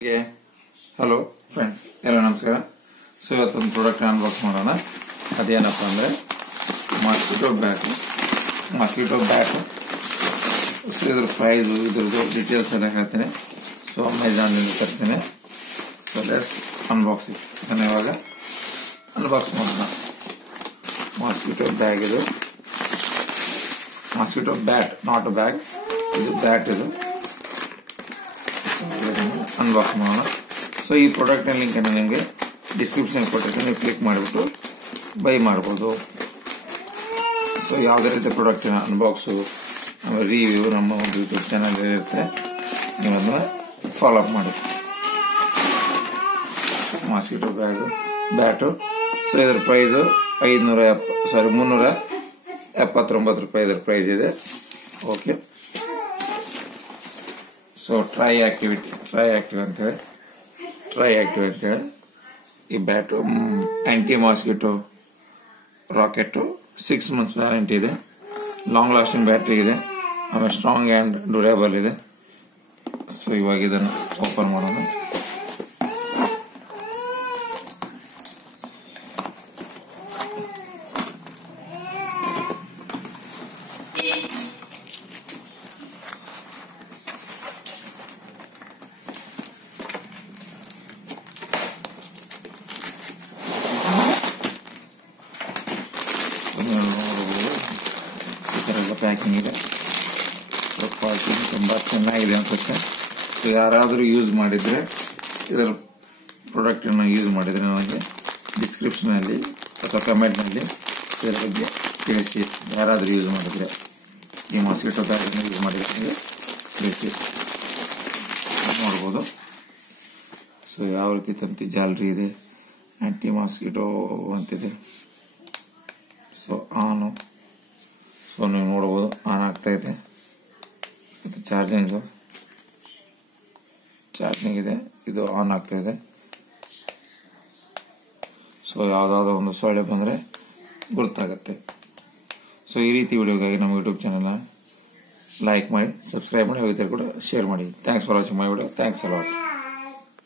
Hello friends, ಎಲ್ಲ ನಮಸ್ಕಾರ. So ಇವತ್ತೊಂದು ಪ್ರಾಡಕ್ಟ್ ಅನ್ಬಾಕ್ಸ್ ಮಾಡೋಣ. ಅದೇನಪ್ಪ ಅಂದರೆ ಮಾಸ್ಕಿಟೋ ಬ್ಯಾಟ್. ಸೊ ಇದ್ರ ಪ್ರೈಸು, ಇದ್ರದ್ದು ಡೀಟೇಲ್ಸ್ ಎಲ್ಲ ಹೇಳ್ತೇನೆ. ಸೊ ಅಮೆಝಾನ್ನಿಂದ ತರ್ತೀನಿ. ಸೊ ಲೆಟ್ಸ್ ಅನ್ಬಾಕ್ಸ್ ಇದನ್ನು ಇವಾಗ ಅನ್ಬಾಕ್ಸ್ ಮಾಡೋಣ. ಮಾಸ್ಕಿಟೋ ಬ್ಯಾಗ್ ಇದು, ಮಾಸ್ಕಿಟೋ ಬ್ಯಾಟ್, ನಾಟ್ ಬ್ಯಾಗ್, ಇದು ಬ್ಯಾಟ್. ಇದು ಅನ್ಬಾಕ್ಸ್ ಮಾಡೋಣ. ಸೊ ಈ ಪ್ರಾಡಕ್ಟ್ ಲಿಂಕ್ ಅನ್ನು ನಿಮಗೆ ಡಿಸ್ಕ್ರಿಪ್ಷನ್ ಕೊಟ್ಟಿರ್ತೀನಿ, ನೀವು ಕ್ಲಿಕ್ ಮಾಡಿಬಿಟ್ಟು ಬೈ ಮಾಡ್ಬೋದು. ಸೊ ಯಾವುದೇ ರೀತಿಯ ಪ್ರಾಡಕ್ಟಿನ ಅನ್ಬಾಕ್ಸು, ರಿವ್ಯೂ ನಮ್ಮ ಒಂದು ಯೂಟ್ಯೂಬ್ ಚಾನಲ್ ಇರುತ್ತೆ, ನೀವು ಅದನ್ನ ಫಾಲೋ ಅಪ್ ಮಾಡಿ. Mosquito bat. ಸೊ ಇದರ ಪ್ರೈಸು 379 ರೂಪಾಯಿ ಇದರ ಪ್ರೈಸ್ ಇದೆ. ಓಕೆ. ಸೊ ಟ್ರೈ ಆಕ್ಟಿವ್ ಅಂತೇಳಿ ಈ bat anti mosquito racket 6 months warranty ಇದೆ. ಲಾಂಗ್ ಲಾಸ್ಟಿಂಗ್ ಬ್ಯಾಟ್ರಿ ಇದೆ, ಆಮೇಲೆ ಸ್ಟ್ರಾಂಗ್ ಆ್ಯಂಡ್ ಡ್ಯೂರೇಬಲ್ ಇದೆ. ಸೊ ಇವಾಗ ಇದನ್ನು ಓಪನ್ ಮಾಡೋಣ. ಪ್ಯಾಕಿಂಗ್ ಇದೆ, ಪ್ಯಾಕಿಂಗ್ ತುಂಬ ಚೆನ್ನಾಗಿದೆ ಅನ್ಸುತ್ತೆ. ಯಾರಾದರೂ ಯೂಸ್ ಮಾಡಿದರೆ, ಇದರ ಪ್ರಾಡಕ್ಟನ್ನು ಯೂಸ್ ಮಾಡಿದರೆ ನನಗೆ ಡಿಸ್ಕ್ರಿಪ್ಷನಲ್ಲಿ ಅಥವಾ ಕಮೆಂಟ್ನಲ್ಲಿ ಇದರ ಬಗ್ಗೆ ತಿಳಿಸಿ. ಯಾರಾದರೂ ಯೂಸ್ ಮಾಡಿದರೆ, ಈ ಮಾಸ್ಕಿಟೋ ಬ್ಯಾಗನ್ನು ಯೂಸ್ ಮಾಡಿದರೆ ತಿಳಿಸಿ. ನೋಡ್ಬೋದು. ಸೊ ಯಾವ ರೀತಿ ತಂತಿ ಜಾಲರಿ ಇದೆ, ಆಂಟಿ ಮಾಸ್ಕಿಟೋ ಅಂತಿದೆ. ಸೊ ಆನು, ಸೊ ನೀವು ನೋಡಬಹುದು ಆನ್ ಆಗ್ತಾ ಇದೆ. ಇದು ಚಾರ್ಜಿಂಗ್ ಇದೆ, ಇದು ಆನ್ ಆಗ್ತಾ ಇದೆ. ಸೊ ಯಾವುದಾದ್ರೂ ಒಂದು ಸೊಳ್ಳೆ ಬಂದರೆ ಗುರುತಾಗುತ್ತೆ. ಸೊ ಈ ರೀತಿ ವಿಡಿಯೋಗಾಗಿ ನಮ್ಮ ಯೂಟ್ಯೂಬ್ ಚಾನಲ್ನ ಲೈಕ್ ಮಾಡಿ, ಸಬ್ಸ್ಕ್ರೈಬ್ ಮಾಡಿ, ಹೋಗಿದ್ದರೆ ಕೂಡ ಶೇರ್ ಮಾಡಿ. Thanks for watching my video. Thanks a lot.